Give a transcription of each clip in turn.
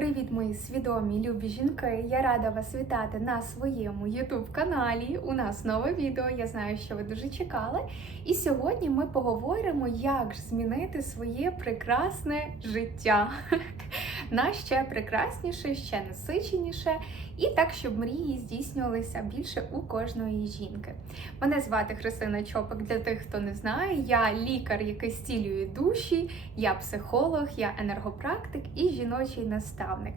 Привіт, мої свідомі любі жінки! Я рада вас вітати на своєму youtube каналі. У нас нове відео. Я знаю, що ви дуже чекали. І сьогодні ми поговоримо, як ж змінити своє прекрасне життя на ще прекрасніше, ще насиченіше, і так, щоб мрії здійснювалися більше у кожної жінки. Мене звати Христина Чопик. Для тих, хто не знає, я лікар, який стілює душі, я психолог, я енергопрактик і жіночий наставник.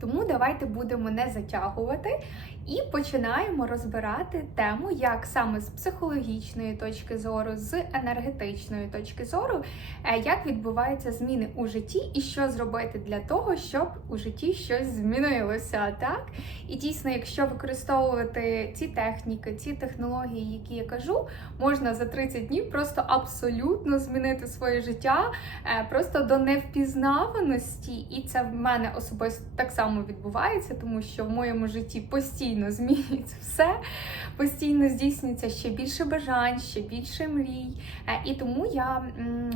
Тому давайте будемо не затягувати і починаємо розбирати тему, як саме з психологічної точки зору, з енергетичної точки зору, е, як відбуваються зміни у житті, і що зробити для того, щоб у житті щось змінилося. Так і дійсно, якщо використовувати ці техніки, ці технології, які я кажу, можна за 30 днів просто абсолютно змінити своє життя, е, просто до невпізнаваності, і це в мене особисто так само відбувається, тому що в моєму житті постійно змінюється все, постійно здійснюється ще більше бажань, ще більше мрій. Е, І тому я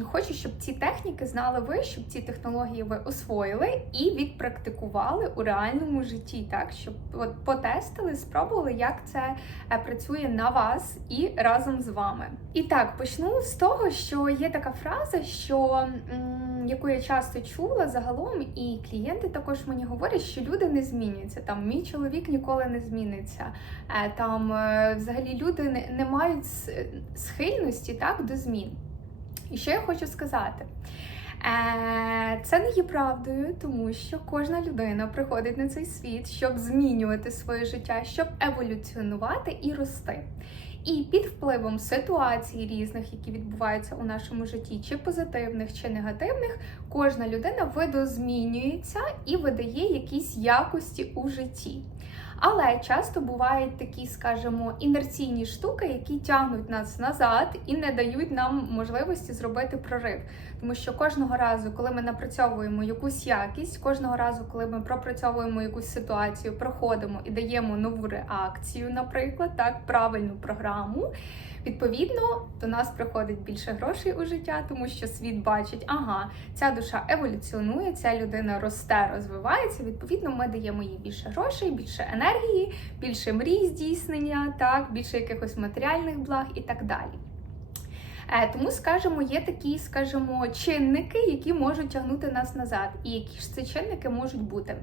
хочу, щоб ці техніки знали ви, щоб ці технології ви освоїли і відпрактикували у реальному житті, так щоб от потестили, спробували, як це е, працює на вас і разом з вами. І так, почну з того, що є така фраза, що яку я часто чула загалом, і клієнти також мені говорять, що люди не змінюються. Там мій чоловік ніколи не зміниться. Е, Там е, взагалі люди не, мають схильності так до змін. І що я хочу сказати? Е, Це не є правдою, тому що кожна людина приходить на цей світ, щоб змінювати своє життя, щоб еволюціонувати і рости. І під впливом ситуацій різних, які відбуваються у нашому житті, чи позитивних, чи негативних, кожна людина видозмінюється і видає якісь якості у житті. Але часто бувають такі, скажімо, інерційні штуки, які тягнуть нас назад і не дають нам можливості зробити прорив. Тому що кожного разу, коли ми напрацьовуємо якусь якість, кожного разу, коли ми пропрацьовуємо якусь ситуацію, проходимо і даємо нову реакцію, наприклад, так, правильну програму. Відповідно, до нас приходить більше грошей у життя, тому що світ бачить, ага, ця душа еволюціонує, ця людина росте, розвивається. Відповідно, ми даємо їй більше грошей, більше енергії, більше мрій здійснення, так, більше якихось матеріальних благ і так далі. Е, Тому, скажімо, є такі, скажімо, чинники, які можуть тягнути нас назад. І які ж це чинники можуть бути?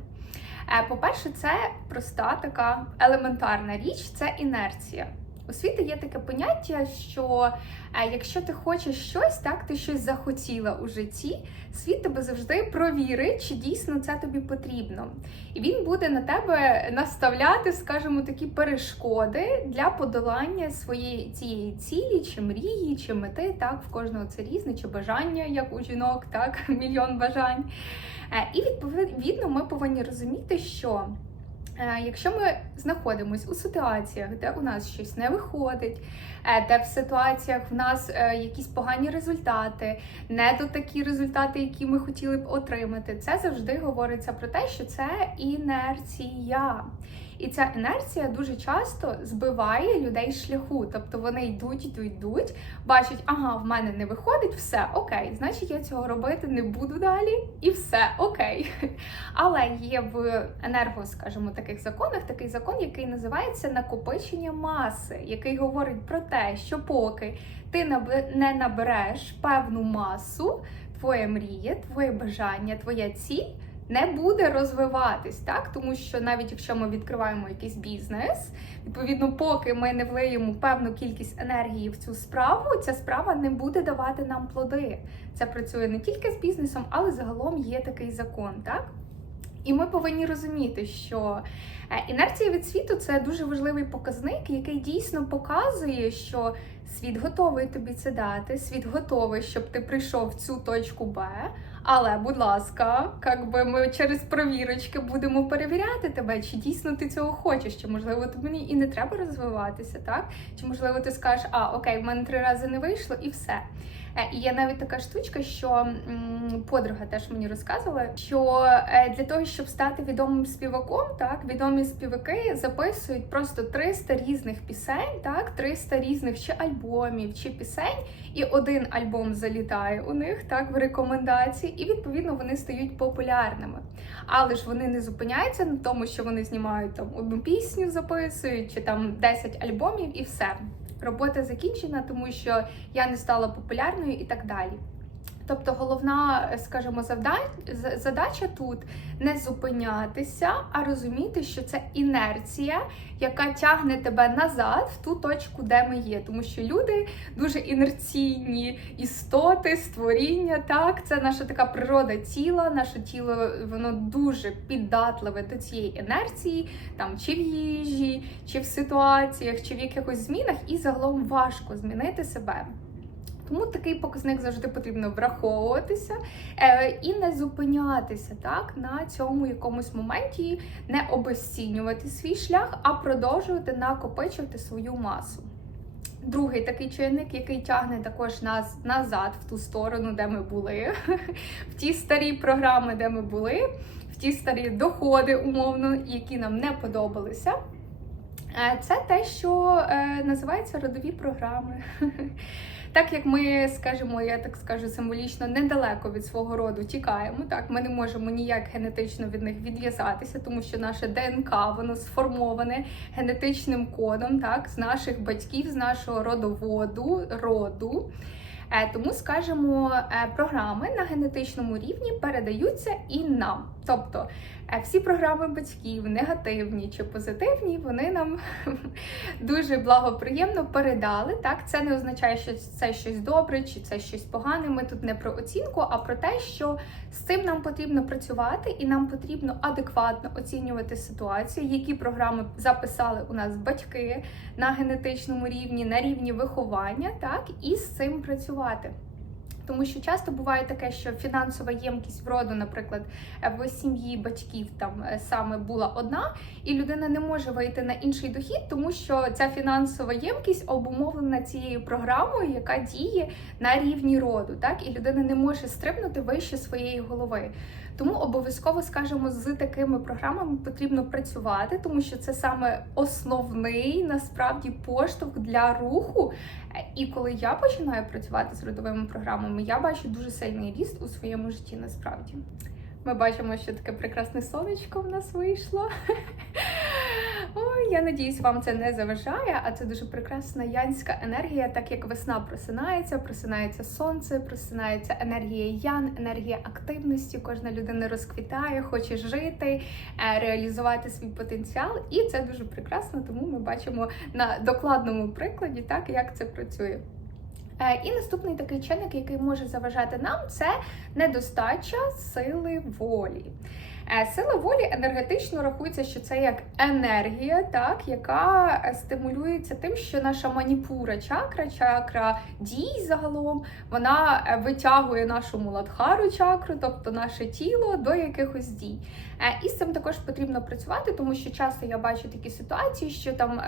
Е, По-перше, це проста така елементарна річ це інерція. У світі є таке поняття, що е, якщо ти хочеш щось, так ти щось захотіла у житті, світ тебе завжди провірить, чи дійсно це тобі потрібно. І він буде на тебе наставляти, скажімо, такі перешкоди для подолання своєї цієї цілі, чи мрії, чи мети. Так, в кожного це різне, чи бажання, як у жінок, так, мільйон бажань. Е, І відповідно ми повинні розуміти, що. Е, Якщо ми знаходимося у ситуаціях, де у нас щось не виходить, де в ситуаціях в нас е, якісь погані результати, не до такі результати, які ми хотіли б отримати, це завжди говориться про те, що це інерція. І ця інерція дуже часто збиває людей з шляху. Тобто вони йдуть, йдуть, йдуть, бачать, ага, в мене не виходить, все окей, значить я цього робити не буду далі, і все окей. Але є в енерго, скажімо, таких законах такий закон, який називається накопичення маси, який говорить про те, що поки ти не набереш певну масу, твоя мрія, твоє бажання, твоя ціль не буде розвиватись, так тому що навіть якщо ми відкриваємо якийсь бізнес, відповідно, поки ми не влиємо певну кількість енергії в цю справу, ця справа не буде давати нам плоди. Це працює не тільки з бізнесом, але загалом є такий закон, так. І ми повинні розуміти, що е, інерція від світу це дуже важливий показник, який дійсно показує, що світ готовий тобі це дати, світ готовий, щоб ти прийшов в цю точку Б. Але, будь ласка, як би ми через провірочки будемо перевіряти тебе, чи дійсно ти цього хочеш, чи можливо тобі і не треба розвиватися, так? Чи можливо ти скажеш, а окей, в мене три рази не вийшло, і все. Е, І є навіть така штучка, що подруга теж мені розказувала, що е, для того, щоб стати відомим співаком, так відомі співаки записують просто 300 різних пісень, так 300 різних чи альбомів, чи пісень, і один альбом залітає у них так в рекомендації, і відповідно вони стають популярними. Але ж вони не зупиняються на тому, що вони знімають там одну пісню, записують чи там 10 альбомів, і все. Робота закінчена, тому що я не стала популярною і так далі. Тобто головна, скажімо, завда- задача тут не зупинятися, а розуміти, що це інерція, яка тягне тебе назад в ту точку, де ми є. Тому що люди дуже інерційні істоти, створіння. Так, це наша така природа тіла. Наше тіло воно дуже піддатливе до цієї інерції, там чи в їжі, чи в ситуаціях, чи в якихось змінах, і загалом важко змінити себе. Тому такий показник завжди потрібно враховуватися е, і не зупинятися так на цьому якомусь моменті, не обесцінювати свій шлях, а продовжувати накопичувати свою масу. Другий такий чинник, який тягне також нас назад в ту сторону, де ми були, в ті старі програми, де ми були, в ті старі доходи, умовно, які нам не подобалися. Е, Це те, що е, називається родові програми. Так як ми, скажімо, я так скажу символічно, недалеко від свого роду тікаємо, так ми не можемо ніяк генетично від них відв'язатися, тому що наше ДНК воно сформоване генетичним кодом, так, з наших батьків, з нашого родоводу, роду. Е, Тому, скажімо, е, програми на генетичному рівні передаються і нам. Тобто е, всі програми батьків, негативні чи позитивні, вони нам дуже благоприємно передали. Так, це не означає, що це щось добре чи це щось погане. Ми тут не про оцінку, а про те, що з цим нам потрібно працювати, і нам потрібно адекватно оцінювати ситуацію, які програми записали у нас батьки на генетичному рівні, на рівні виховання, так і з цим працювати. Тому що часто буває таке, що фінансова ємкість в роду, наприклад, в сім'ї батьків там е, саме була одна, і людина не може вийти на інший дохід, тому що ця фінансова ємкість обумовлена цією програмою, яка діє на рівні роду, так і людина не може стрибнути вище своєї голови. Тому обов'язково скажемо, з такими програмами потрібно працювати, тому що це саме основний насправді поштовх для руху. І коли я починаю працювати з родовими програмами, я бачу дуже сильний ріст у своєму житті. Насправді ми бачимо, що таке прекрасне сонечко в нас вийшло. Ой, я надіюсь, вам це не заважає, а це дуже прекрасна янська енергія, так як весна просинається, просинається сонце, просинається енергія ян, енергія активності. Кожна людина розквітає, хоче жити, е, реалізувати свій потенціал, і це дуже прекрасно, тому ми бачимо на докладному прикладі, так як це працює. Е, І наступний такий чинник, який може заважати нам, це недостача сили волі. Е, Сила волі енергетично рахується, що це як енергія, так, яка е, стимулюється тим, що наша маніпура чакра, чакра дій загалом, вона витягує нашу муладхару чакру, тобто наше тіло до якихось дій. І з цим також потрібно працювати, тому що часто я бачу такі ситуації, що там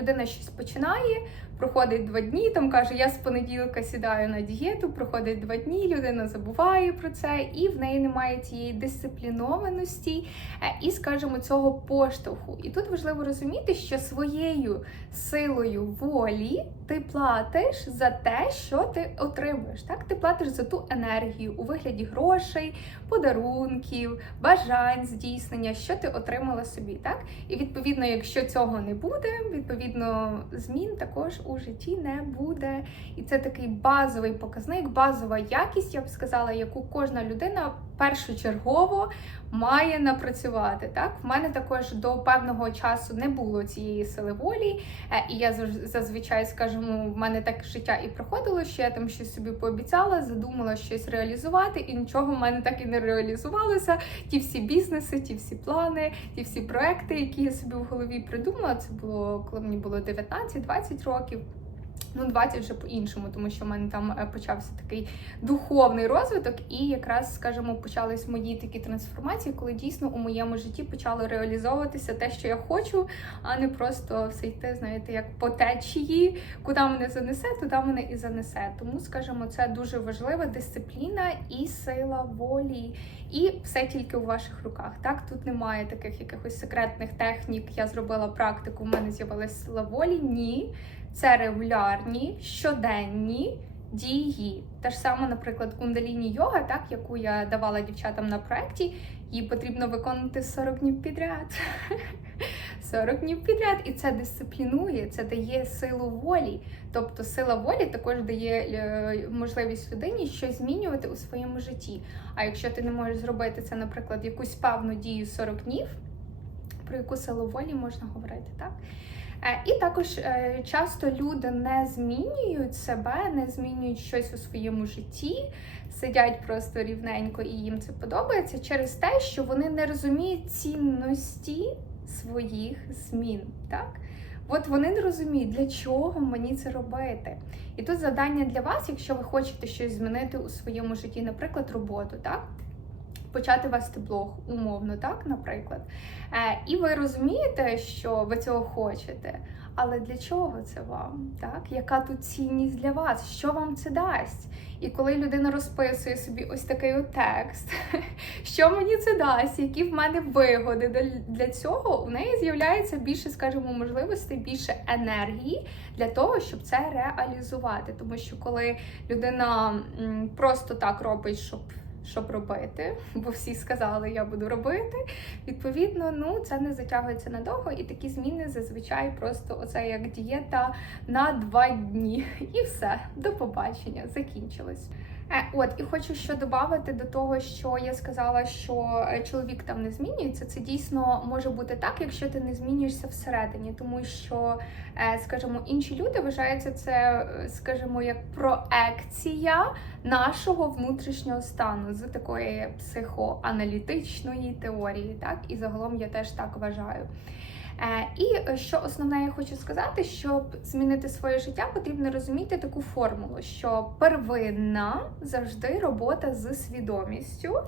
людина щось починає, проходить два дні, там каже, я з понеділка сідаю на дієту, проходить два дні, людина забуває про це, і в неї немає тієї дисциплінованості е, і, скажімо, цього поштовху. І тут важливо розуміти, що своєю силою волі ти платиш за те, що ти отримуєш. Так, ти платиш за ту енергію у вигляді грошей, подарунків, бажань, здійснення, що ти отримала собі. Так, і відповідно, якщо цього не буде, відповідно змін також у житті не буде. І це такий базовий показник, базова якість, я б сказала, яку кожна людина першочергово має напрацювати. Так, в мене також до певного часу не було цієї сили волі, е, і я зазвичай, скажімо, в мене так життя і проходило, що я там щось собі пообіцяла, задумала щось реалізувати, і нічого в мене так і не реалізувалося. Ті всі бізнеси, ті всі плани, ті всі проекти, які я собі в голові придумала. Це було коли мені було 19-20 років. Ну, 20 вже по-іншому, тому що в мене там е, почався такий духовний розвиток, і якраз, скажімо, почались мої такі трансформації, коли дійсно у моєму житті почало реалізовуватися те, що я хочу, а не просто все йти, знаєте, як по течії, куди мене занесе, туди мене і занесе. Тому, скажімо, це дуже важлива дисципліна і сила волі. І все тільки у ваших руках. Так, тут немає таких якихось секретних технік. Я зробила практику, в мене з'явилася сила волі. Ні, це регулярні, щоденні дії. Те ж саме, наприклад, кундаліні йога, так яку я давала дівчатам на проєкті, їй потрібно виконувати 40 днів підряд. 40 днів підряд, і це дисциплінує, це дає силу волі. Тобто сила волі також дає е, можливість людині щось змінювати у своєму житті. А якщо ти не можеш зробити це, наприклад, якусь певну дію 40 днів, про яку силу волі можна говорити, так? Е, І також е, часто люди не змінюють себе, не змінюють щось у своєму житті, сидять просто рівненько і їм це подобається через те, що вони не розуміють цінності своїх змін. Так? От вони не розуміють, для чого мені це робити. І тут завдання для вас, якщо ви хочете щось змінити у своєму житті, наприклад, роботу, так? Почати вести блог умовно, так, наприклад. Е, і ви розумієте, що ви цього хочете. Але для чого це вам? Так? Яка тут цінність для вас? Що вам це дасть? І коли людина розписує собі ось такий от текст, що мені це дасть, які в мене вигоди для- цього, у неї з'являється більше, скажімо, можливостей, більше енергії для того, щоб це реалізувати. Тому що коли людина просто так робить, щоб щоб робити, бо всі сказали, я буду робити. Відповідно, ну це не затягується надовго, і такі зміни зазвичай просто оце як дієта на два дні. І все, до побачення, закінчилось. Е, От і хочу ще додати до того, що я сказала, що е, чоловік там не змінюється. Це дійсно може бути так, якщо ти не змінюєшся всередині, тому що, е, скажімо, інші люди вважаються це, скажімо, як проекція нашого внутрішнього стану з такої психоаналітичної теорії. Так, і загалом я теж так вважаю. Е, І е, що основне я хочу сказати, щоб змінити своє життя, потрібно розуміти таку формулу, що первинна завжди робота з свідомістю,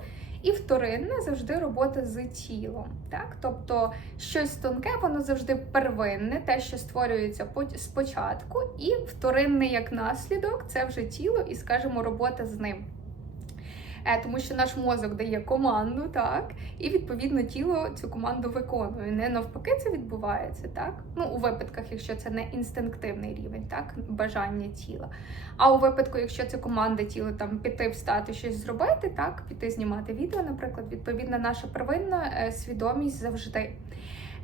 і вторинна завжди робота з тілом. Так? Тобто щось тонке, воно завжди первинне, те, що створюється спочатку, і вторинне як наслідок це вже тіло і, скажімо, робота з ним. Е, Тому що наш мозок дає команду, так, і відповідно тіло цю команду виконує. Не навпаки, це відбувається, так? Ну, у випадках, якщо це не інстинктивний рівень, так, бажання тіла. А у випадку, якщо це команда тіла там піти, встати, щось зробити, так, піти знімати відео, наприклад, відповідно, наша первинна е, свідомість завжди.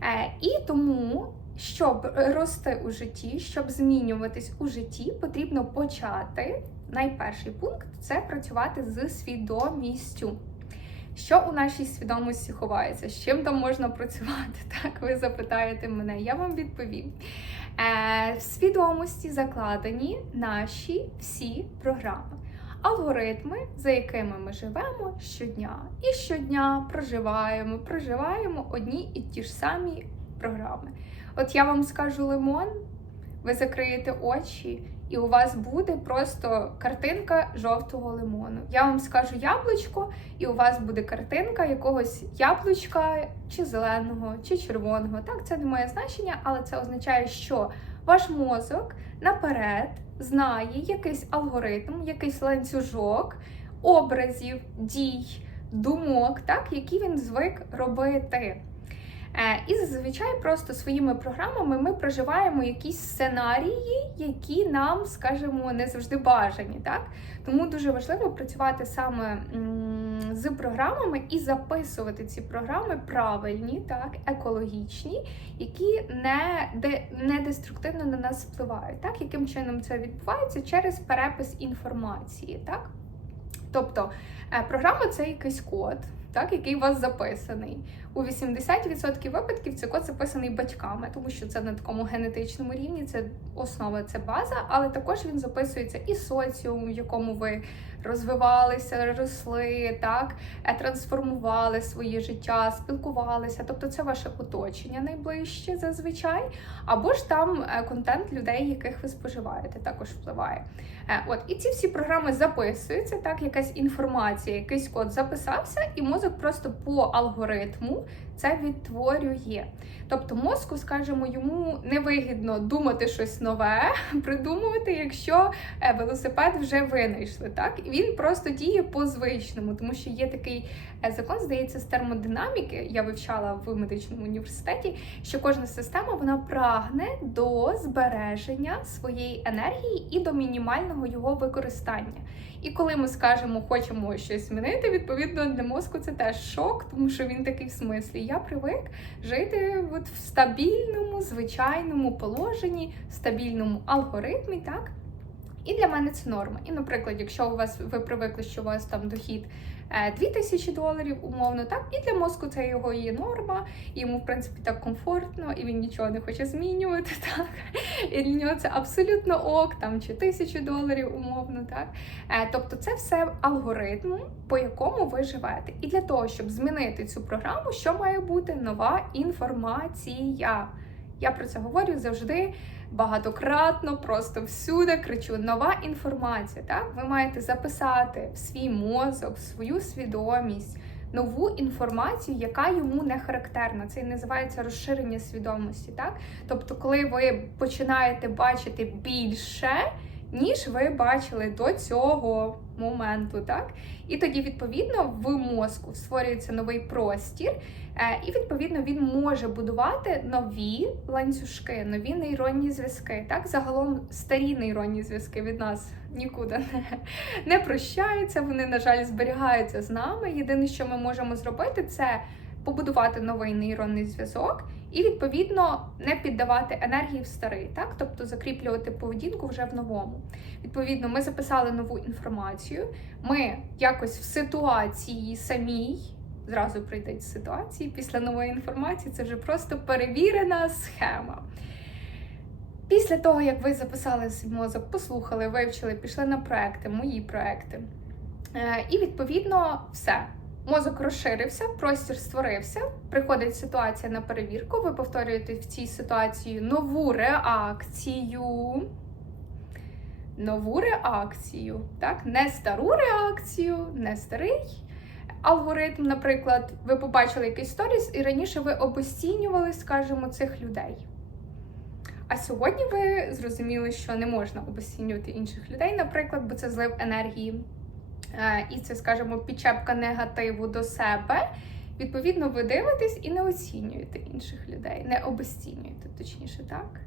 Е, І тому. Щоб рости у житті, щоб змінюватись у житті, потрібно почати найперший пункт це працювати з свідомістю. Що у нашій свідомості ховається? З чим там можна працювати? Так, ви запитаєте мене, я вам відповім. Е, в свідомості закладені наші всі програми, алгоритми, за якими ми живемо щодня. І щодня проживаємо, проживаємо одні і ті ж самі програми. От я вам скажу лимон, ви закриєте очі, і у вас буде просто картинка жовтого лимону. Я вам скажу яблучко, і у вас буде картинка якогось яблучка, чи зеленого, чи червоного. Так, це не має значення, але це означає, що ваш мозок наперед знає якийсь алгоритм, якийсь ланцюжок образів, дій, думок, так, які він звик робити. Е, І зазвичай просто своїми програмами ми проживаємо якісь сценарії, які нам, скажімо, не завжди бажані. Так? Тому дуже важливо працювати саме з програмами і записувати ці програми правильні, так, екологічні, які не, де, не деструктивно на нас впливають. Так? Яким чином це відбувається? Через перепис інформації. Так? Тобто програма це якийсь код. так, який у вас записаний. У 80% випадків цей код записаний батьками, тому що це на такому генетичному рівні, це основа, це база, але також він записується і соціум, в якому ви розвивалися, росли, так, е, трансформували своє життя, спілкувалися. Тобто це ваше оточення найближче зазвичай, або ж там е, контент людей, яких ви споживаєте, також впливає. Е, От і ці всі програми записуються, так, якась інформація, якийсь код записався, і мозок просто по алгоритму це відтворює. Тобто мозку, скажімо, йому невигідно думати щось нове, придумувати, якщо е, велосипед вже винайшли. Так? Він просто діє по звичному, тому що є такий е, закон, здається, з термодинаміки, я вивчала в медичному університеті, що кожна система вона прагне до збереження своєї енергії і до мінімального його використання. І коли ми скажемо, хочемо щось змінити, відповідно для мозку це теж шок, тому що він такий в смислі. Я привик жити от в стабільному, звичайному положенні, стабільному алгоритмі, так? І для мене це норма. І, наприклад, якщо у вас ви привикли, що у вас там дохід 2000 доларів, умовно, так, і для мозку це його є норма, і йому, в принципі, так комфортно, і він нічого не хоче змінювати. так. І для нього це абсолютно ок, там чи тисячу доларів, умовно, так. Е, Тобто це все алгоритм, по якому ви живете. І для того, щоб змінити цю програму, що має бути нова інформація. Я про це говорю завжди багатократно, просто всюди кричу: нова інформація. Так, ви маєте записати в свій мозок, в свою свідомість. Нову інформацію, яка йому не характерна. Це і називається розширення свідомості. Так? Тобто, коли ви починаєте бачити більше, ніж ви бачили до цього моменту, так? І тоді, відповідно, в мозку створюється новий простір, е, і відповідно він може будувати нові ланцюжки, нові нейронні зв'язки. Так, загалом старі нейронні зв'язки від нас нікуди не, не прощаються. Вони, на жаль, зберігаються з нами. Єдине, що ми можемо зробити, це побудувати новий нейронний зв'язок. І відповідно не піддавати енергії в старий, так тобто закріплювати поведінку вже в новому. Відповідно, ми записали нову інформацію. Ми якось в ситуації самій зразу прийдуть ситуації після нової інформації. Це вже просто перевірена схема. Після того, як ви записали свій мозок, послухали, вивчили, пішли на проекти, мої проекти. Е, І відповідно все. Мозок розширився, простір створився. Приходить ситуація на перевірку. Ви повторюєте в цій ситуації нову реакцію. Нову реакцію, так? Не стару реакцію, не старий алгоритм. Наприклад, ви побачили якийсь сторіс, і раніше ви обесцінювали, скажімо, цих людей. А сьогодні ви зрозуміли, що не можна обесцінювати інших людей, наприклад, бо це злив енергії. Е, і це, скажімо, підчепка негативу до себе. Відповідно, ви дивитесь і не оцінюєте інших людей, не обесцінюєте, точніше, так?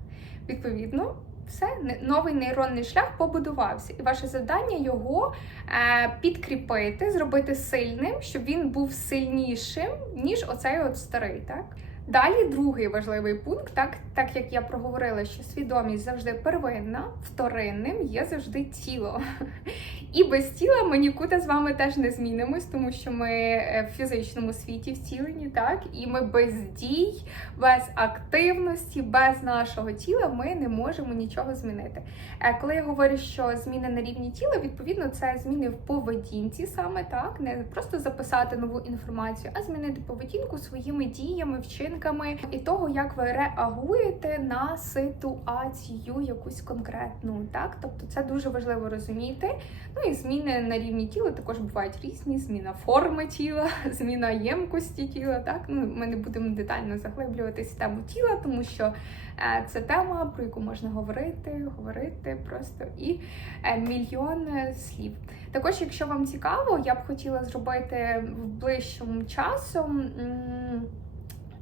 Відповідно, все, новий нейронний шлях побудувався, і ваше завдання його е, підкріпити, зробити сильним, щоб він був сильнішим, ніж оцей от старий, так? Далі другий важливий пункт, так так як я проговорила, що свідомість завжди первинна, вторинним є завжди тіло. І без тіла ми нікуди з вами теж не змінимось, тому що ми е, в фізичному світі вцілені, так, і ми без дій, без активності, без нашого тіла ми не можемо нічого змінити. Е, коли я говорю, що зміни на рівні тіла, відповідно, це зміни в поведінці, саме так, не просто записати нову інформацію, а змінити поведінку своїми діями, вчинками і того, як ви реагуєте на ситуацію якусь конкретну. Так, тобто це дуже важливо розуміти. Ну і зміни на рівні тіла також бувають різні: зміна форми тіла, зміна ємкості тіла. Так, ну ми не будемо детально заглиблюватись в тему тіла, тому що е, це тема, про яку можна говорити, говорити просто і е, мільйон слів. Також, якщо вам цікаво, я б хотіла зробити в ближчому часом.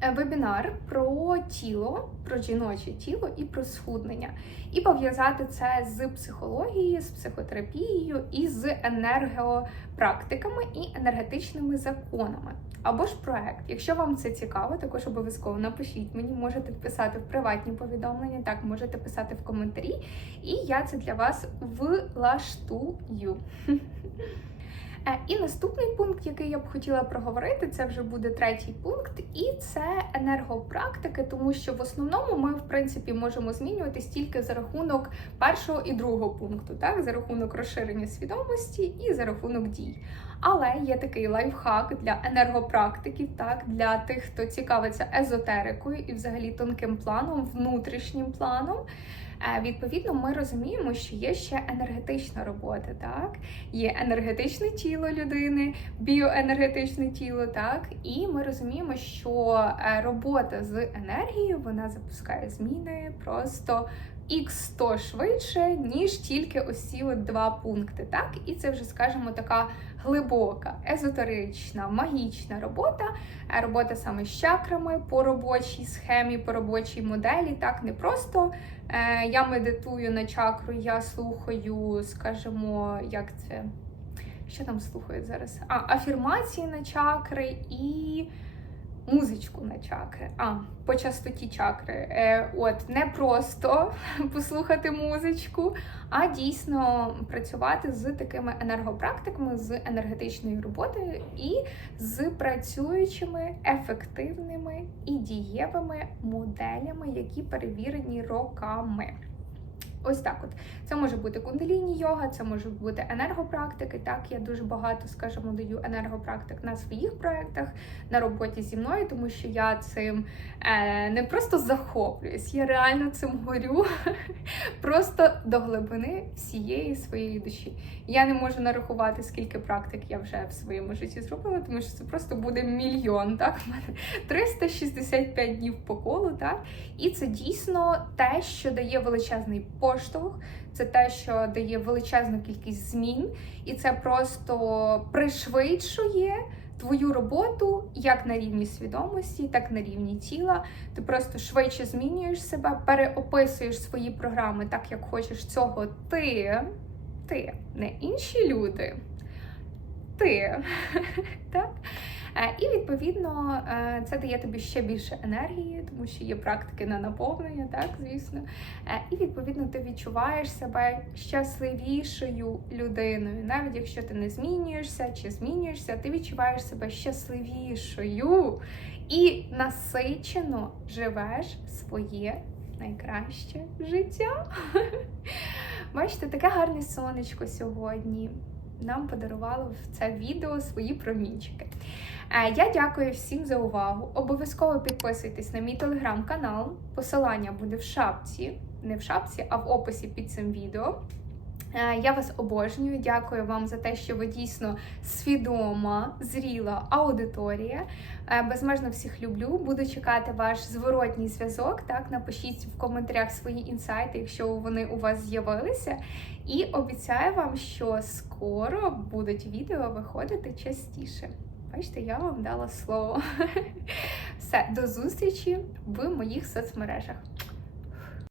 Е, вебінар про тіло, про жіноче тіло і про схуднення, і пов'язати це з психологією, з психотерапією і з енергопрактиками і енергетичними законами. Або ж проект. Якщо вам це цікаво, також обов'язково напишіть мені, можете писати в приватні повідомлення, так можете писати в коментарі, і я це для вас влаштую. Е, І наступний пункт, який я б хотіла проговорити, це вже буде третій пункт, і це енергопрактики, тому що в основному ми, в принципі, можемо змінюватись тільки за рахунок першого і другого пункту, так за рахунок розширення свідомості і за рахунок дій. Але є такий лайфхак для енергопрактиків, так для тих, хто цікавиться езотерикою і взагалі тонким планом, внутрішнім планом. Е, Відповідно, ми розуміємо, що є ще енергетична робота, так є енергетичне тіло людини, біоенергетичне тіло, так і ми розуміємо, що е, робота з енергією вона запускає зміни просто х 100 швидше, ніж тільки ось ці от два пункти. Так, і це вже скажімо, така глибока, езотерична, магічна робота, е, робота саме з чакрами по робочій схемі, по робочій моделі. Так, не просто я медитую на чакру, я слухаю, скажімо, як це. Що там слухають зараз? А, афірмації на чакри і музичку на чакри. А, по частоті чакри. Е, от, не просто послухати музичку, а дійсно працювати з такими енергопрактиками, з енергетичною роботою і з працюючими, ефективними і дієвими моделями, які перевірені роками. Ось так, от це може бути кундаліні йога, це може бути енергопрактики. Так, я дуже багато, скажімо, даю енергопрактик на своїх проєктах, на роботі зі мною, тому що я цим е, не просто захоплююсь, я реально цим горю просто до глибини всієї своєї душі. Я не можу нарахувати, скільки практик я вже в своєму житті зробила, тому що це просто буде мільйон. Так, в мене 365 днів по колу, так, і це дійсно те, що дає величезний поштовх, це те, що дає величезну кількість змін, і це просто пришвидшує. Твою роботу як на рівні свідомості, так на рівні тіла. Ти просто швидше змінюєш себе, переописуєш свої програми так, як хочеш цього ти, ти, не інші люди. Ти. так? Е, І відповідно е, це дає тобі ще більше енергії, тому що є практики на наповнення, так звісно. Е, І відповідно ти відчуваєш себе щасливішою людиною. Навіть якщо ти не змінюєшся чи змінюєшся, ти відчуваєш себе щасливішою і насичено живеш своє найкраще життя. Бачите, таке гарне сонечко сьогодні. Нам подарували в це відео свої промінчики. Е, Я дякую всім за увагу. Обов'язково підписуйтесь на мій телеграм-канал. Посилання буде в шапці, не в шапці, а в описі під цим відео. Е, Я вас обожнюю. Дякую вам за те, що ви дійсно свідома, зріла аудиторія. Е, Безмежно всіх люблю. Буду чекати ваш зворотній зв'язок. Так, напишіть в коментарях свої інсайти, якщо вони у вас з'явилися. І обіцяю вам, що скоро будуть відео виходити частіше. Бачите, я вам дала слово. Все, до зустрічі в моїх соцмережах.